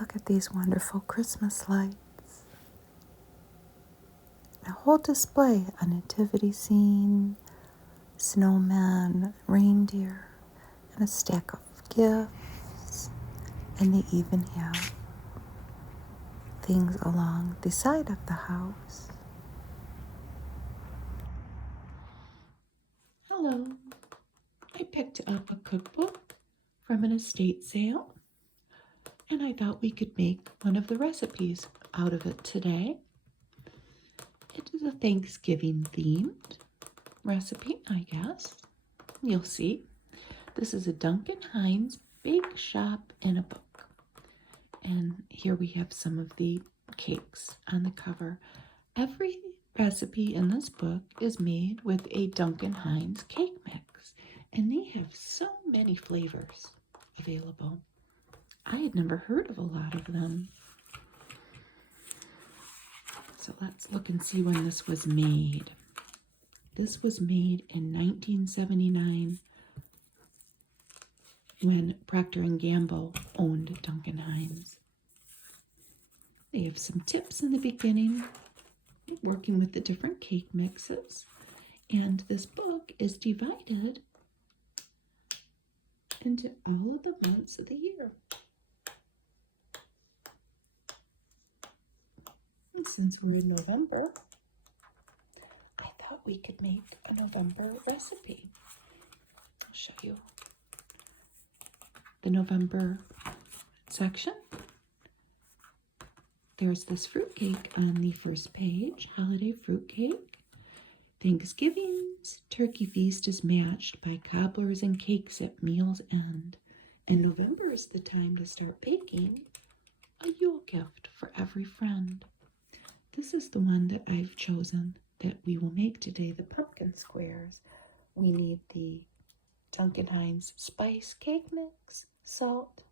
Look at these wonderful Christmas lights. A whole display, a nativity scene, snowman, reindeer, and a stack of gifts. And they even have things along the side of the house. Hello. I picked up a cookbook from an estate sale, and I thought we could make one of the recipes out of it today. It is a Thanksgiving themed recipe, I guess. You'll see. This is a Duncan Hines Bake Shop in a Book. And here we have some of the cakes on the cover. Every recipe in this book is made with a Duncan Hines cake mix, and they have so many flavors available. I had never heard of a lot of them. So let's look and see when this was made. This was made in 1979 when Proctor and Gamble owned Duncan Hines. They have some tips in the beginning, working with the different cake mixes. And this book is divided into all of the months of the year. And since we're in November, I thought we could make a November recipe. I'll show you the November section. There's this fruitcake on the first page, holiday fruitcake. Thanksgiving's turkey feast is matched by cobblers and cakes at meal's end. And November is the time to start baking a Yule gift for every friend. This is the one that I've chosen that we will make today, the pumpkin squares. We need the Duncan Hines spice cake mix, salt,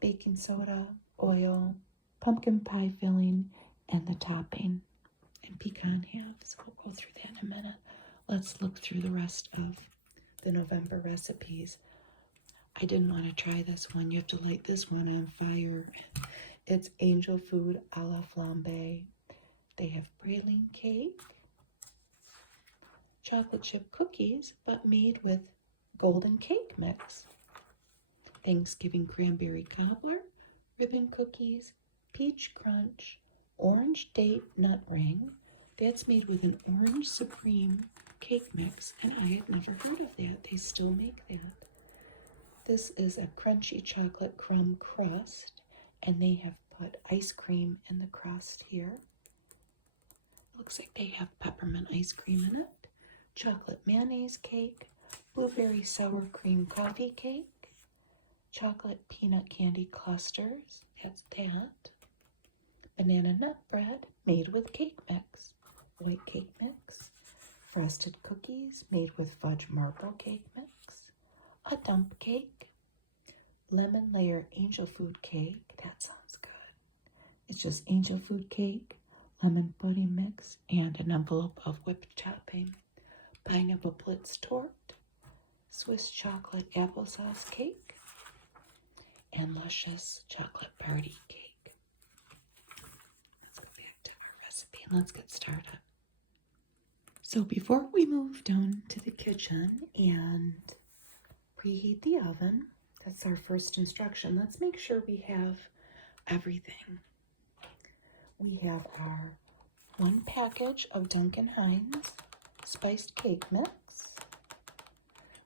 baking soda, oil, pumpkin pie filling, and the topping, and pecan halves. We'll go through that in a minute. Let's look through the rest of the November recipes. I didn't want to try this one. You have to light this one on fire. It's angel food a la flambe. They have praline cake, chocolate chip cookies, but made with golden cake mix. Thanksgiving cranberry cobbler, ribbon cookies, peach crunch, orange date nut ring. That's made with an orange supreme cake mix, and I had never heard of that. They still make that. This is a crunchy chocolate crumb crust, and they have put ice cream in the crust here. Looks like they have peppermint ice cream in it. Chocolate mayonnaise cake, blueberry sour cream coffee cake, chocolate peanut candy clusters, that's that. Banana nut bread made with cake mix, white cake mix, frosted cookies made with fudge marble cake mix, a dump cake, lemon layer angel food cake, that sounds good. It's just angel food cake, lemon pudding mix, and an envelope of whipped topping, pineapple blitz tort, Swiss chocolate applesauce cake, and luscious chocolate party cake. Let's go back to our recipe and let's get started. So before we move down to the kitchen and preheat the oven, that's our first instruction. Let's make sure we have everything. We have our one package of Duncan Hines spiced cake mix.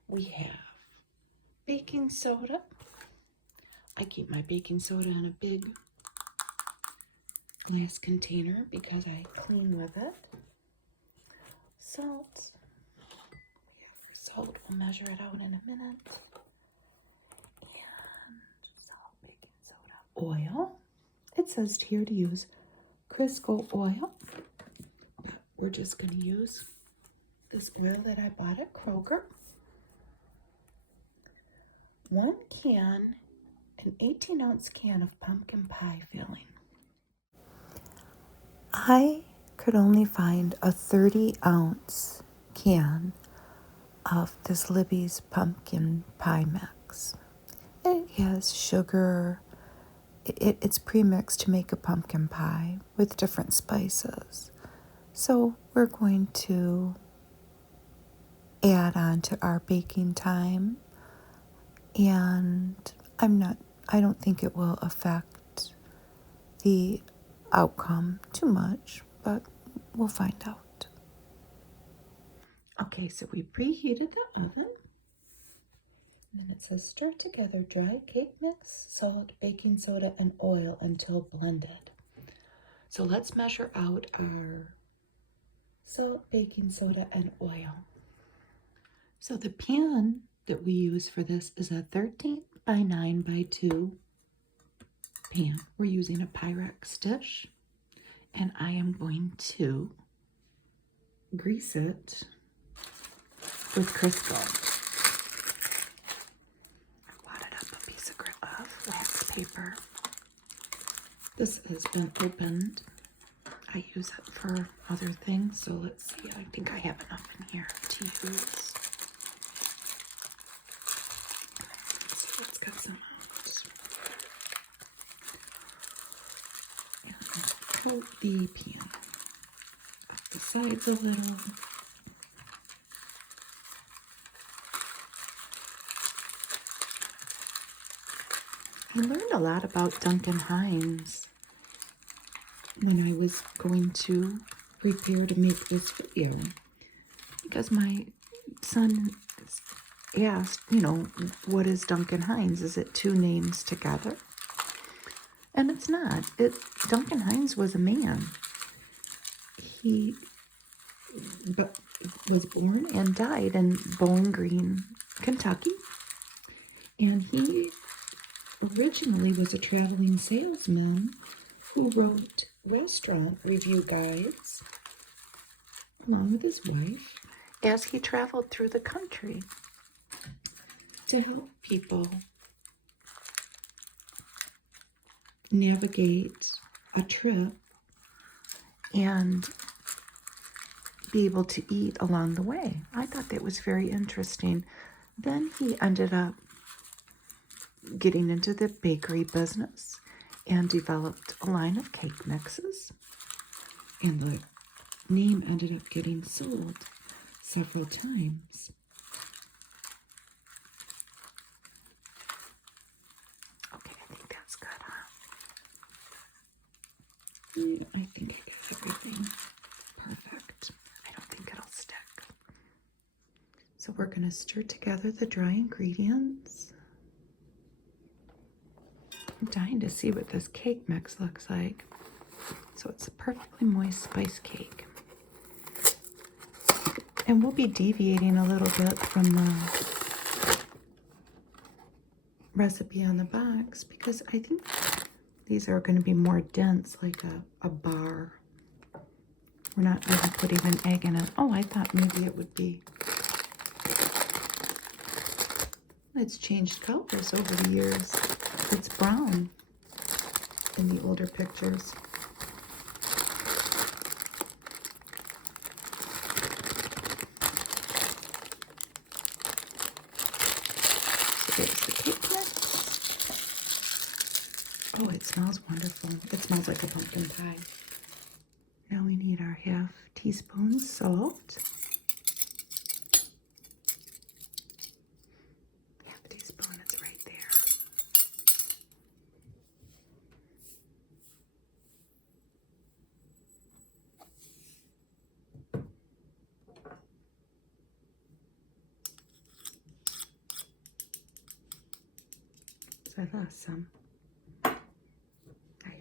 We have baking soda. I keep my baking soda in a big glass container because I clean with it. Salt. We have our salt. We'll measure it out in a minute. And salt, baking soda. Oil. It says here to use Crisco oil, but we're just going to use this oil that I bought at Kroger. 1 can, an 18-ounce can of pumpkin pie filling. I could only find a 30-ounce can of this Libby's pumpkin pie mix. It has sugar it's pre-mixed to make a pumpkin pie with different spices. So we're going to add on to our baking time, and I don't think it will affect the outcome too much, but we'll find out. Okay, so we preheated the oven. And then it says stir together dry cake mix, salt, baking soda, and oil until blended. So let's measure out our salt, baking soda, and oil. So the pan that we use for this is a 13 by 9 by 2 pan. We're using a Pyrex dish, and I am going to grease it with Crisco. I wadded up a piece of wax paper. This has been opened. I use it for other things, so let's see. I think I have enough in here to use. Let's see, let's get some out. And coat the pan up the sides a little. I learned a lot about Duncan Hines when I was going to prepare to make this video, because my son asked, what is Duncan Hines? Is it two names together? And it's not. Duncan Hines was a man. He was born and died in Bowling Green, Kentucky. And he originally was a traveling salesman who wrote restaurant review guides along with his wife as he traveled through the country to help people navigate a trip and be able to eat along the way. I thought that was very interesting. Then he ended up getting into the bakery business and developed a line of cake mixes. And the name ended up getting sold several times. Okay, I think that's good, huh? I think I got everything perfect. I don't think it'll stick. So we're going to stir together the dry ingredients. I'm dying to see what this cake mix looks like. So it's a perfectly moist spice cake. And we'll be deviating a little bit from the recipe on the box because I think these are going to be more dense, like a bar. We're not really putting an egg in it. Oh, I thought maybe it would be. It's changed colors over the years. It's brown in the older pictures. So there's the cake mix. Oh, it smells wonderful. It smells like a pumpkin pie. Now we need our ½ teaspoon salt. ½ teaspoon, it's right there. So I lost some. I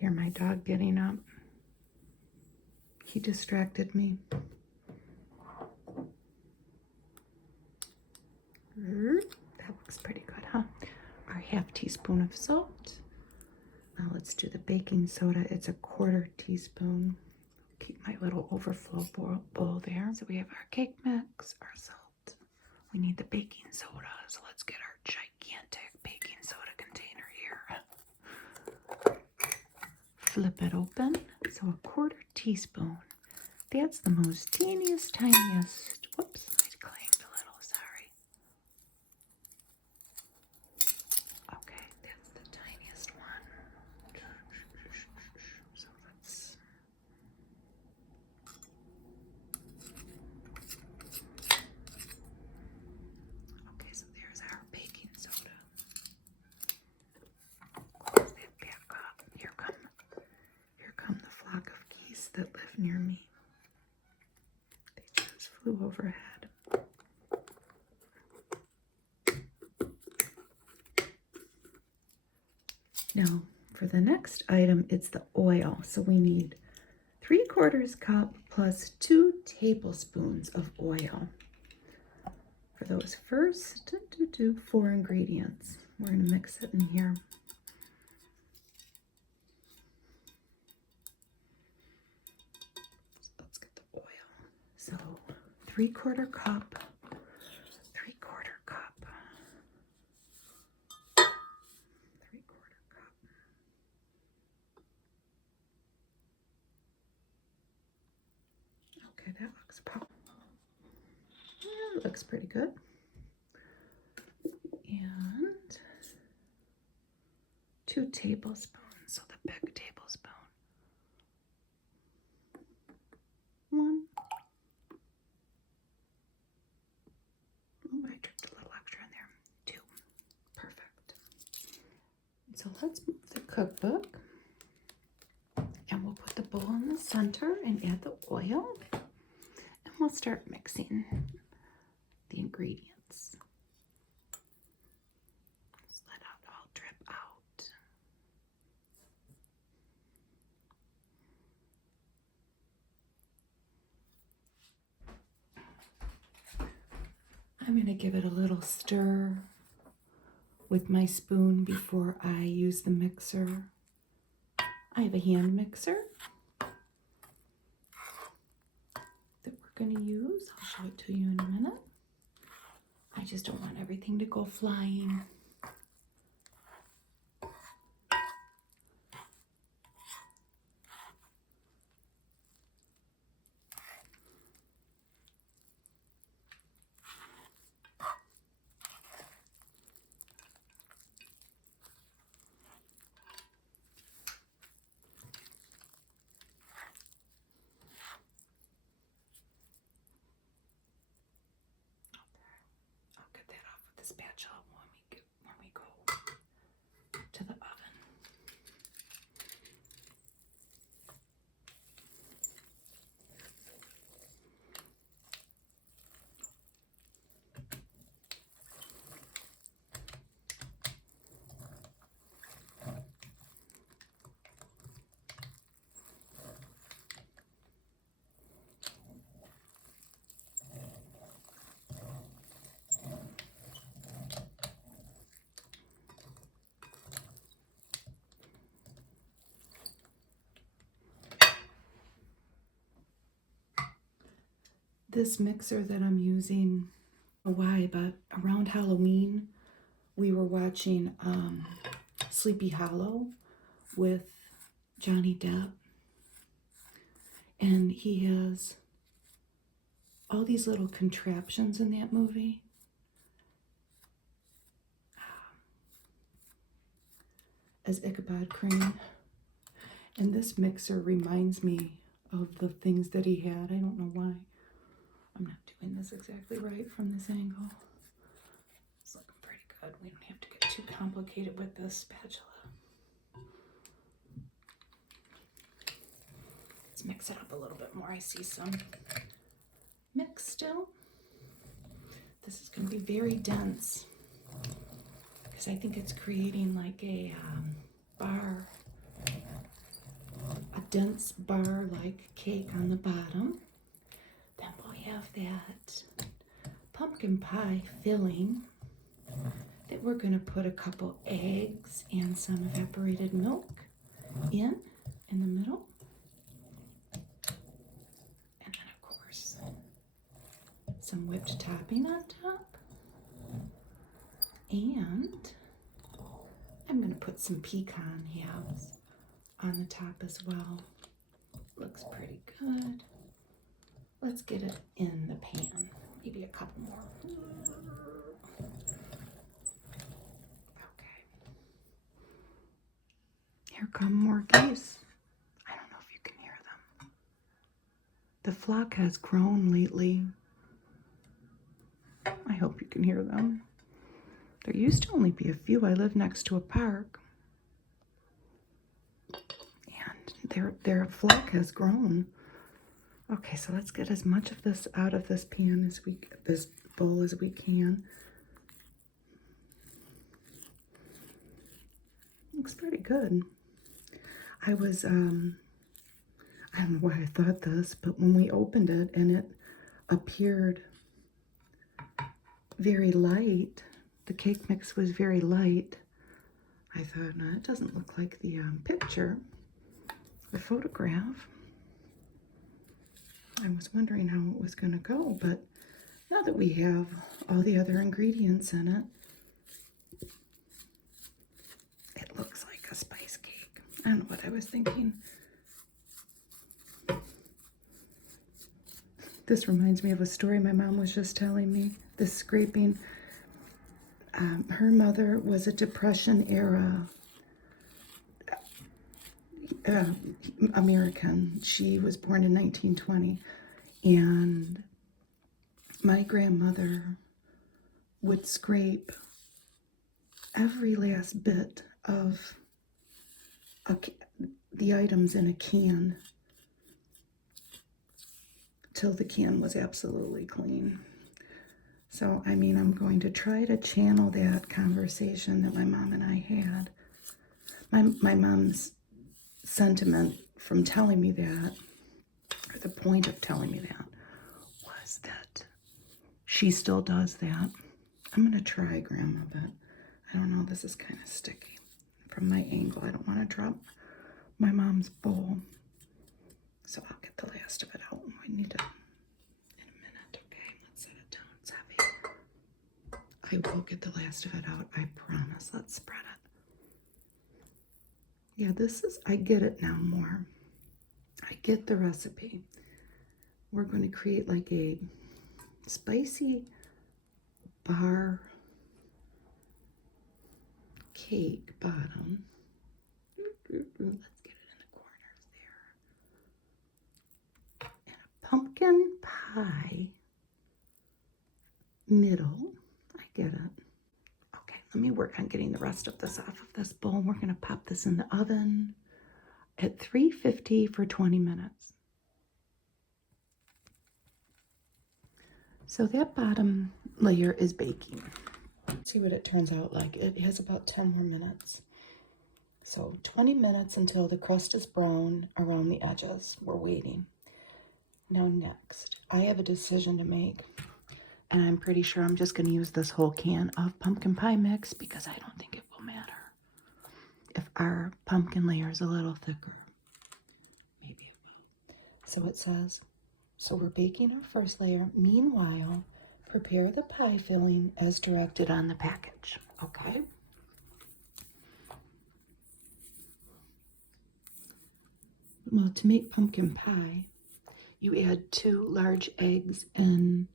hear my dog getting up. He distracted me. That looks pretty good, huh? Our ½ teaspoon of salt. Now let's do the baking soda. It's a ½ teaspoon. Keep my little overflow bowl there. So we have our cake mix, our salt. We need the baking soda. So let's get our gigantic baking soda container here. Flip it open. So a ½ teaspoon. That's the most teeniest, tiniest. Whoops, I claimed a little, sorry. Okay, that's the tiniest one. flew overhead. Now, for the next item, it's the oil. So we need 3/4 cup plus 2 tablespoons of oil. For those first 4 ingredients, we're going to mix it in here. So let's get the oil. So 3/4 cup, 3/4 cup, 3/4 cup. Okay, that looks about. Yeah, it looks pretty good. And 2 tablespoons, so the big tablespoon. 1. Oh, I dripped a little extra in there. 2. Perfect. So let's move the cookbook. And we'll put the bowl in the center and add the oil. And we'll start mixing the ingredients. Just let it all drip out. I'm going to give it a little stir with my spoon before I use the mixer. I have a hand mixer that we're going to use. I'll show it to you in a minute. I just don't want everything to go flying. Spatula when we go to the oven. This mixer that I'm using, I don't know why, but around Halloween, we were watching Sleepy Hollow with Johnny Depp. And he has all these little contraptions in that movie. As Ichabod Crane. And this mixer reminds me of the things that he had. I don't know why. I'm not doing this exactly right from this angle. It's looking pretty good. We don't have to get too complicated with this spatula. Let's mix it up a little bit more. I see some mix still. This is going to be very dense because I think it's creating like a bar, a dense bar-like cake on the bottom. Then we'll have that pumpkin pie filling that we're going to put a couple eggs and some evaporated milk in the middle. And then, of course, some whipped topping on top. And I'm going to put some pecan halves on the top as well. Looks pretty good. Let's get it in the pan. Maybe a couple more. Okay. Here come more geese. I don't know if you can hear them. The flock has grown lately. I hope you can hear them. There used to only be a few. I live next to a park. And their flock has grown. Okay, so let's get as much of this out of this pan as this bowl as we can. Looks pretty good. I was, I don't know why I thought this, but when we opened it and it appeared very light, the cake mix was very light, I thought, no, it doesn't look like the picture, the photograph. I was wondering how it was going to go, but now that we have all the other ingredients in it, it looks like a spice cake. I don't know what I was thinking. This reminds me of a story my mom was just telling me, this scraping. Her mother was a Depression era American. She was born in 1920, and my grandmother would scrape every last bit of the items in a can till the can was absolutely clean. So, I mean, I'm going to try to channel that conversation that my mom and I had. My mom's sentiment from telling me that, or the point of telling me that, was that she still does that. I'm going to try, Grandma, but I don't know. This is kind of sticky from my angle. I don't want to drop my mom's bowl. So I'll get the last of it out. We need to, in a minute. Okay, let's set it down. It's heavy. I will get the last of it out. I promise. Let's spread it. Yeah, this is, I get it now more. I get the recipe. We're going to create like a spicy bar cake bottom. Let's get it in the corners there. And a pumpkin pie middle. I get it. Okay, let me work on getting the rest of this off of this bowl. We're going to pop this in the oven at 350 for 20 minutes. So that bottom layer is baking. Let's see what it turns out like. It has about 10 more minutes. So 20 minutes until the crust is brown around the edges. We're waiting. Now next, I have a decision to make. And I'm pretty sure I'm just going to use this whole can of pumpkin pie mix because I don't think it will matter if our pumpkin layer is a little thicker. Maybe it will. So it says, so we're baking our first layer. Meanwhile, prepare the pie filling as directed on the package. Okay? Well, to make pumpkin pie, you add 2 large eggs and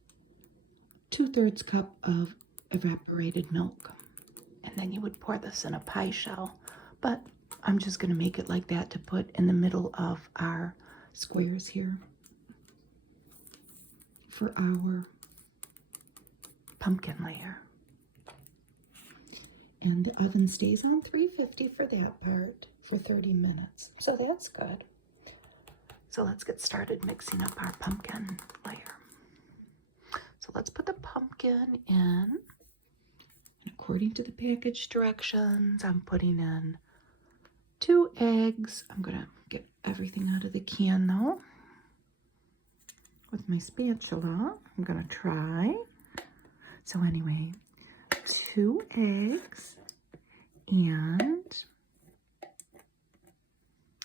2/3 cup of evaporated milk. And then you would pour this in a pie shell. But I'm just going to make it like that to put in the middle of our squares here for our pumpkin layer. And the oven stays on 350 for that part for 30 minutes. So that's good. So let's get started mixing up our pumpkin layer. So let's put the pumpkin in. And according to the package directions, I'm putting in 2 eggs. I'm going to get everything out of the can though. With my spatula, I'm going to try. So anyway, 2 eggs and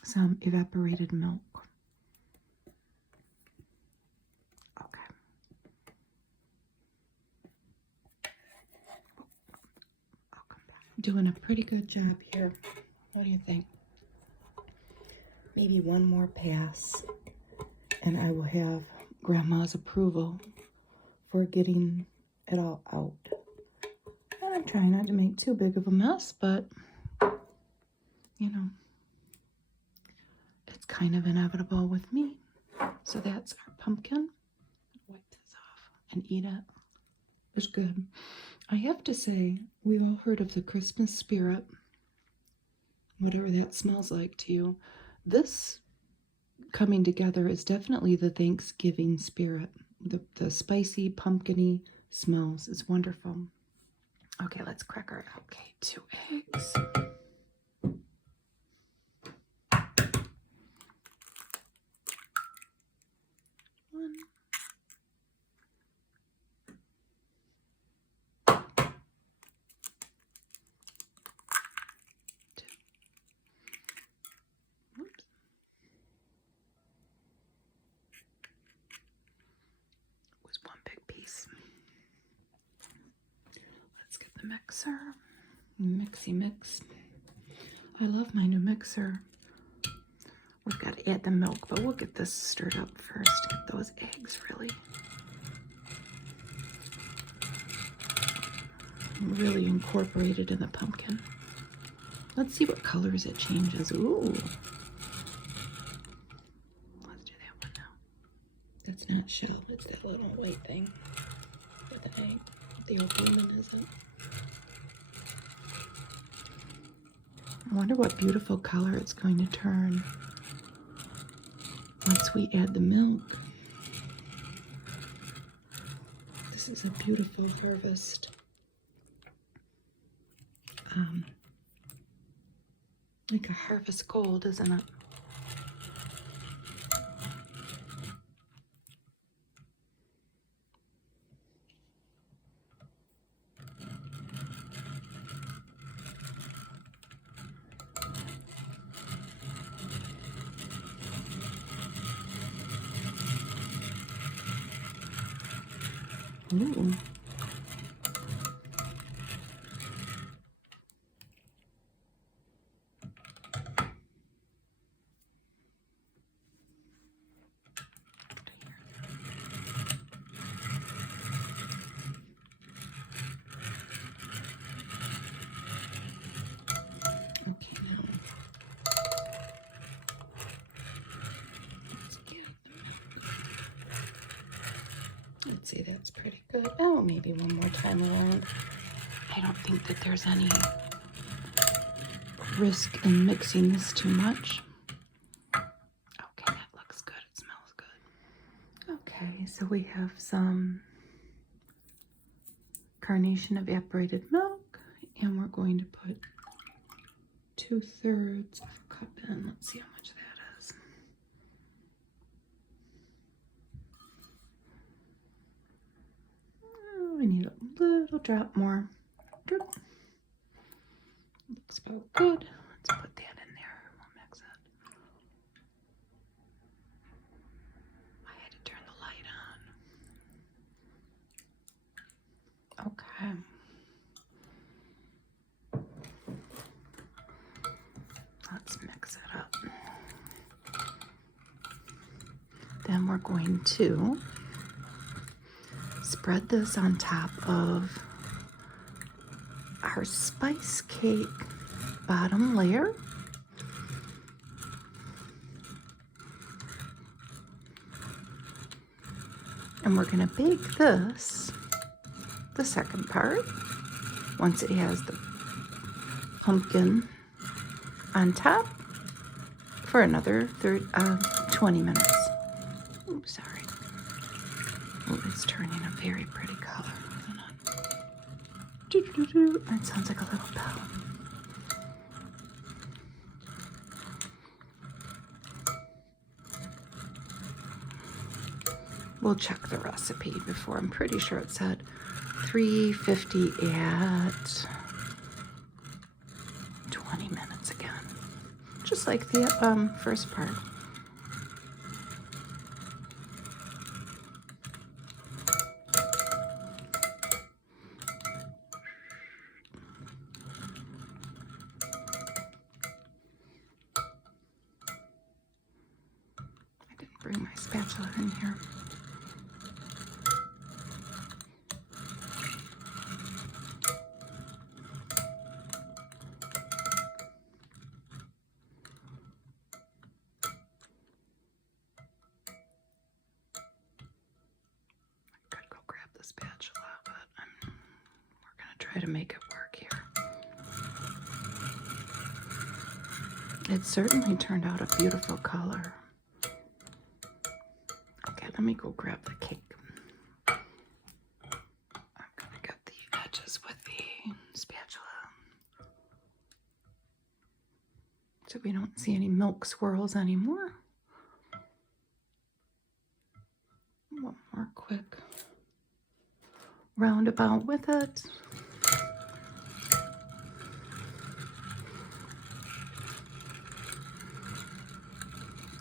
some evaporated milk. Okay. I'll come back. Doing a pretty good job here. What do you think? Maybe one more pass and I will have Grandma's approval for getting it all out. And I'm trying not to make too big of a mess, but you know, it's kind of inevitable with me. So that's our pumpkin. Wipe this off and eat it. It's good. I have to say, we've all heard of the Christmas spirit, whatever that smells like to you. This coming together is definitely the Thanksgiving spirit. The spicy, pumpkin-y smells is wonderful. Okay, let's crack her. Okay, 2 eggs. One. Two. Oops. It was one big piece. Let's get the mixer. Mixy mix. I love my new mixer. We've got to add the milk, but we'll get this stirred up first. Get those eggs really incorporated in the pumpkin. Let's see what colors it changes. Ooh. Let's do that one now. That's not shell, it's that little white thing with the egg. The albumin isn't. I wonder what beautiful color it's going to turn once we add the milk. This is a beautiful harvest. Like a harvest gold, isn't it? Ooh. Okay, now let's see, that's pretty good. Oh, maybe one more time around. I don't think that there's any risk in mixing this too much. Okay, that looks good. It smells good. Okay, so we have some carnation evaporated milk, and we're going to put 2/3 of a cup in. Let's see how much that is. Oh, I need a little drop more. Looks about good. Let's put that in there. We'll mix it. I had to turn the light on. Okay. Let's mix it up. Then we're going to spread this on top of our spice cake bottom layer. And we're going to bake this, the second part, once it has the pumpkin on top, for another 20 minutes. Oops, sorry. Oh, it's turning a very pretty color. That sounds like a little bell. We'll check the recipe before. I'm pretty sure it said 350 at 20 minutes again. Just like the first part. I didn't bring my spatula in here. Spatula, but we're going to try to make it work here. It certainly turned out a beautiful color. let me go grab the cake. I'm gonna get the edges with the spatula so we don't see any milk swirls anymore. One more quick roundabout with it.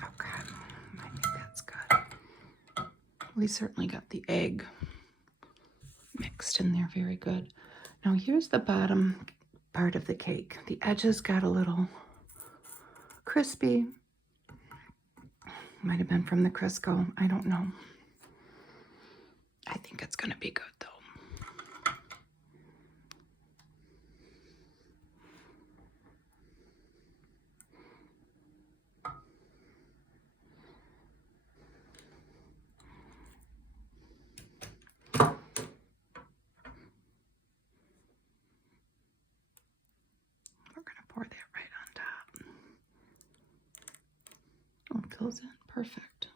I think that's good. We certainly got the egg mixed in there very good. Now here's the bottom part of the cake. The edges got a little crispy. Might have been from the Crisco. I don't know. I think it's going to be good though. We're going to pour that right on top. Oh, it fills in perfect.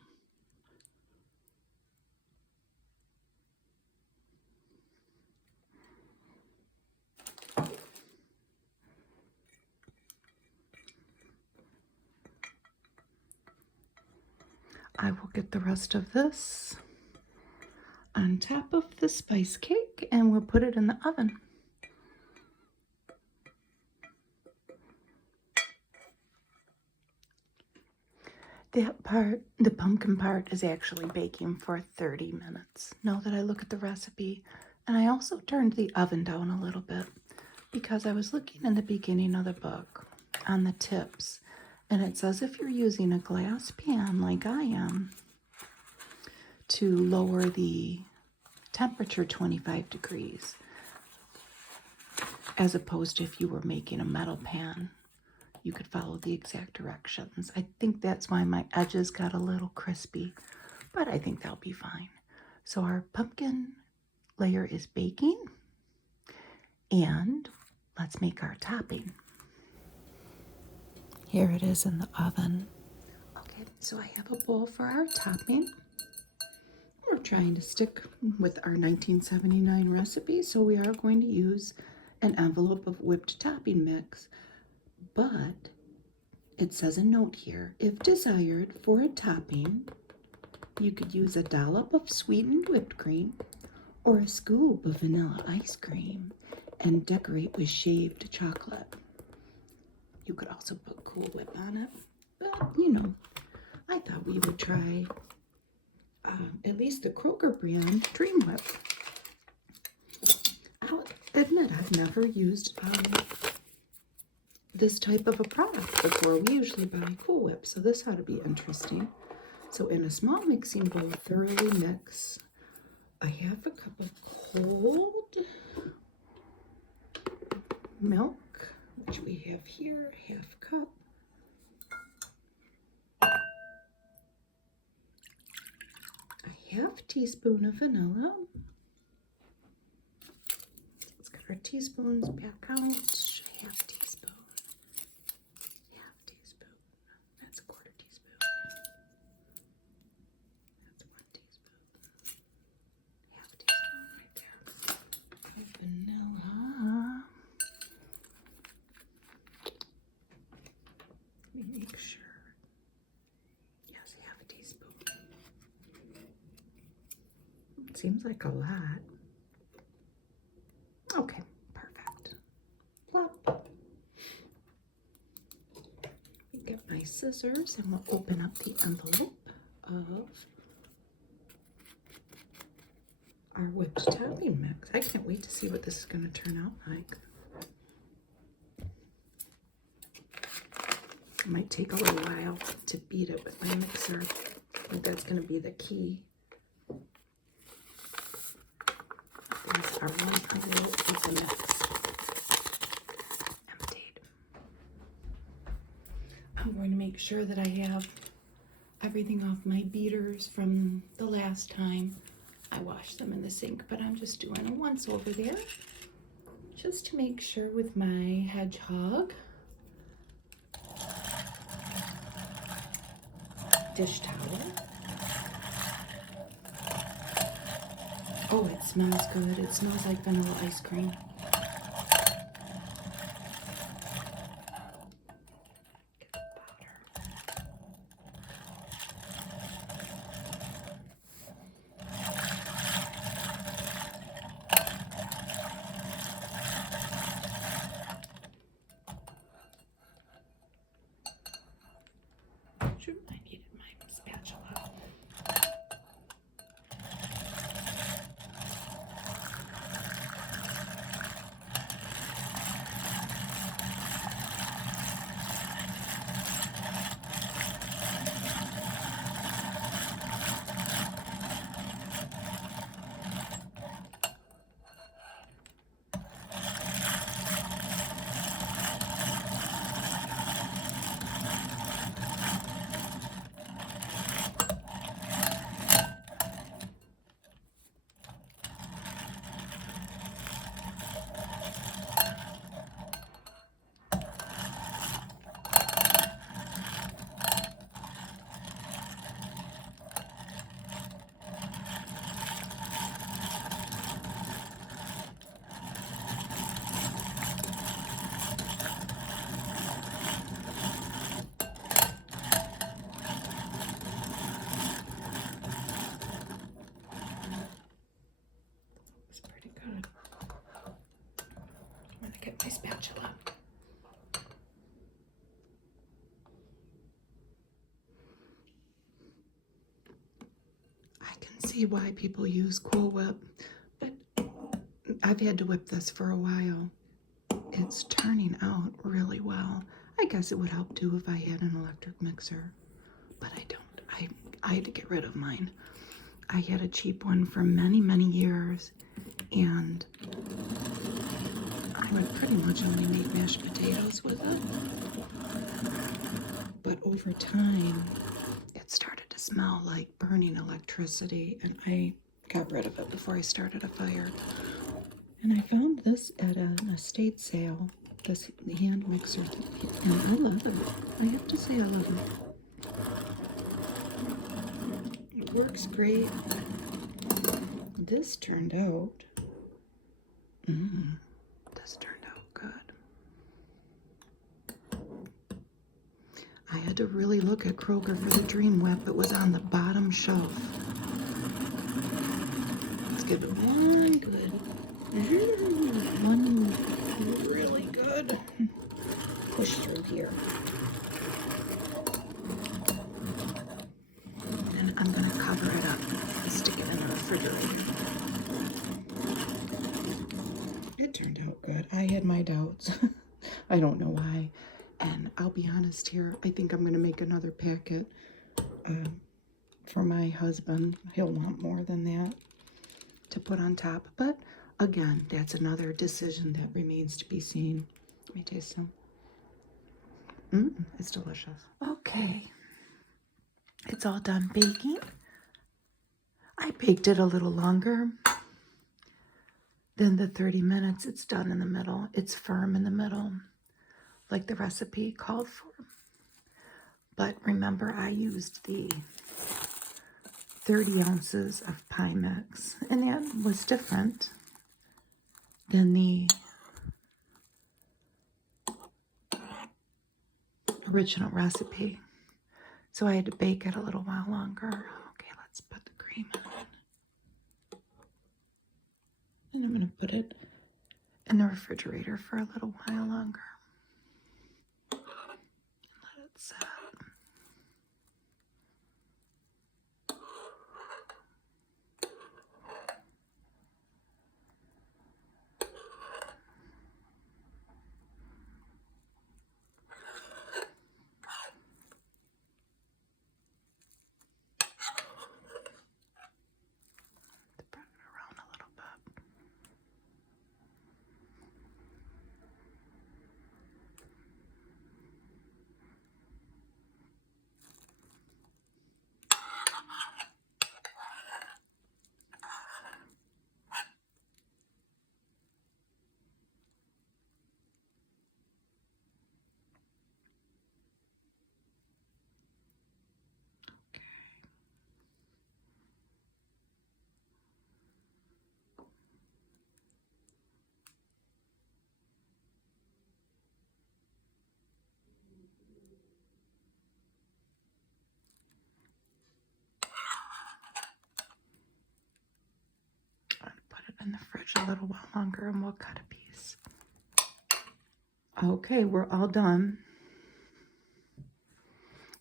I will get the rest of this on top of the spice cake and we'll put it in the oven. That part, the pumpkin part, is actually baking for 30 minutes. Now that I look at the recipe, and I also turned the oven down a little bit because I was looking in the beginning of the book on the tips, and it says if you're using a glass pan like I am to lower the temperature 25 degrees, as opposed to if you were making a metal pan, you could follow the exact directions. I think that's why my edges got a little crispy, but I think that'll be fine. So our pumpkin layer is baking, and let's make our topping. Here it is in the oven. Okay, so I have a bowl for our topping. We're trying to stick with our 1979 recipe, so we are going to use an envelope of whipped topping mix. But it says a note here, if desired for a topping, you could use a dollop of sweetened whipped cream or a scoop of vanilla ice cream and decorate with shaved chocolate. You could also put Cool Whip on it, but you know, I thought we would try at least the Kroger brand Dream Whip. I'll admit I've never used this type of a product before. We usually buy Cool Whip, so this ought to be interesting. So in a small mixing bowl, thoroughly mix a half a cup of cold milk, which we have here, half cup. A half teaspoon of vanilla. Let's get our teaspoons back out. Half teaspoon. Half teaspoon. That's a quarter teaspoon. That's 1 teaspoon. Half teaspoon right there. Of vanilla. Let me make sure. Yes, half a teaspoon. It seems like a lot. Okay, perfect. Plop. Get my scissors and we'll open up the envelope of our whipped topping mix. I can't wait to see what this is going to turn out like. It might take a little while to beat it with my mixer. I think that's going to be the key. These are one envelope of the mix. Emptied. I'm going to make sure that I have everything off my beaters from the last time I washed them in the sink, but I'm just doing a once over there just to make sure with my hedgehog dish towel Oh, it smells good. It smells like vanilla ice cream. Get the powder. Shoot, I needed my spatula. It's pretty good. I'm gonna get my spatula. I can see why people use Cool Whip, but I've had to whip this for a while. It's turning out really well. I guess it would help too if I had an electric mixer, but I don't. I had to get rid of mine. I had a cheap one for many, many years, and I would pretty much only make mashed potatoes with it. But over time, it started to smell like burning electricity, and I got rid of it before I started a fire. And I found this at an estate sale, this hand mixer, and I love it. I have to say I love it. It works great. This turned out, this turned out good. I had to really look at Kroger for the Dream Whip. It was on the bottom shelf. Let's give it one good, one really good push through here. And I'm gonna cover it up and stick it in the refrigerator. It turned out good. I had my doubts. I don't know why. And I'll be honest here, I think I'm going to make another packet for my husband. He'll want more than that to put on top. But again, that's another decision that remains to be seen. Let me taste some. It's delicious. Okay. It's all done baking. I baked it a little longer than the 30 minutes. It's done in the middle. It's firm in the middle, like the recipe called for. But remember, I used the 30 ounces of pie mix, and that was different than the original recipe. So I had to bake it a little while longer. Okay, let's put the cream in. And I'm going to put it in the refrigerator for a little while longer. Let it set. Spread it around a little bit. fridge a little while longer and we'll cut a piece. Okay, we're all done.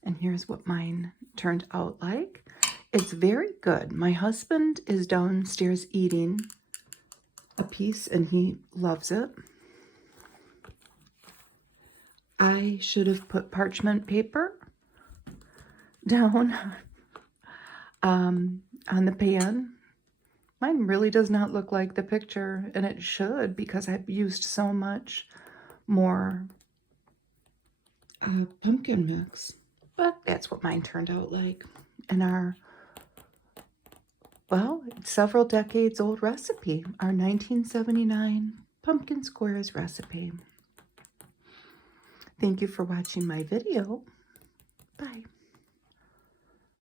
And here's what mine turned out like. It's very good. My husband is downstairs eating a piece and he loves it. I should have put parchment paper down on the pan. Mine really does not look like the picture, and it should because I've used so much more pumpkin mix. But that's what mine turned out like in our, well, several decades old recipe, our 1979 pumpkin squares recipe. Thank you for watching my video. Bye.